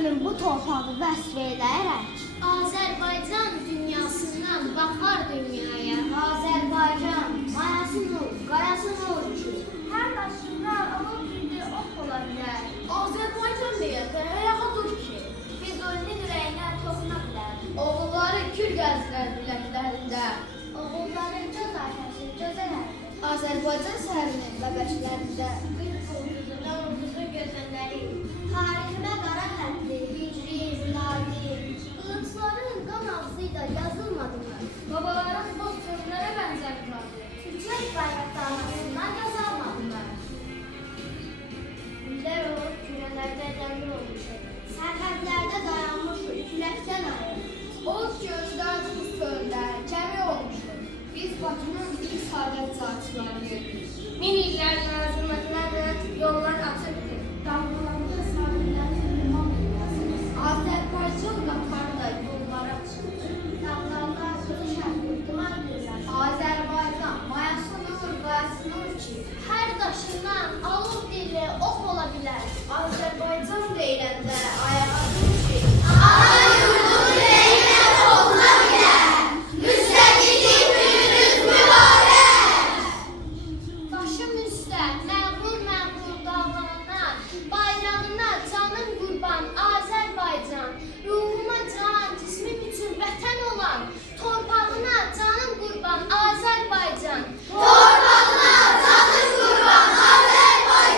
ölüm bu torpağı vəsf edərək. Azərbaycan dünyasından baxar dünyaya. Azərbaycan, mayası nur, qarası nur ki. Hər daşından alıb bildi ox ola bilər. Azərbaycan deyəndə ayağa dur ki. Füzulinin ürəyinə toxuna bilər. Oğulları kül gəzdirər biləklərində. Oğulların göz ayşəsi gözələrdir. Azərbaycan səhərinin bəbəşlərində. Ulduzu gözəlləri. Tarixinə qara xətli, hicri, miladi. Qılıncların qan ağzıyla yazılmadılar. Babaların boz sözlərə bənzərdirdi. Türklər bayraqlarından yazılmadılar. Güller olur, kürələrdə dəmir olmuşdur. Sərhədlərdə dayanmış küləkdən ayır. Oz gözdə, tuz göldə, kəmi olmuşdur. Biz Bakının ilk saadət saatçılarıyıq. Min illərlə, zülmətlərlə yollar açıqdır. Damlalarında sabilərin limon dünyası. Azərbaycan qatarda yollar açıqdır. Damlalar kızı şərqli duman dünyası. Azərbaycan mayası nur, qayası nur ki. Hər daşından alov dilli ox ola bilər. Azərbaycan deyiləndə ayaq